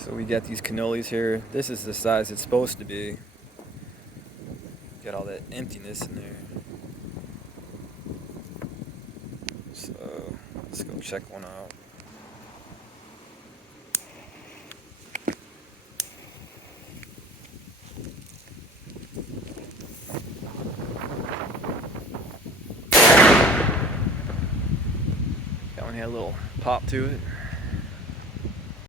So we got these cannolis here. This is the size it's supposed to be. Got all that emptiness in there. So let's go check one out. That one had a little pop to it.